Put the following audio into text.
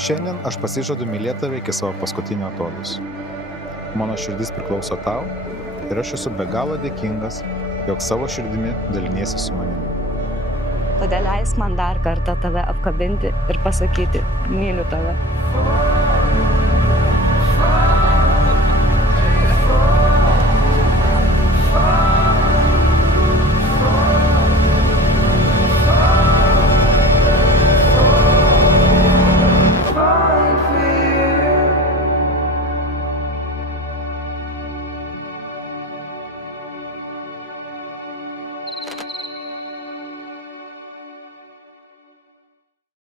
Šiandien aš pasižadu mylėti tave iki savo paskutinio atodūsio. Mano širdis priklauso tau ir aš esu be galo dėkingas, jog savo širdimi daliniesi su manimi. Todėl leisk man dar kartą tave apkabinti ir pasakyti, myliu tave.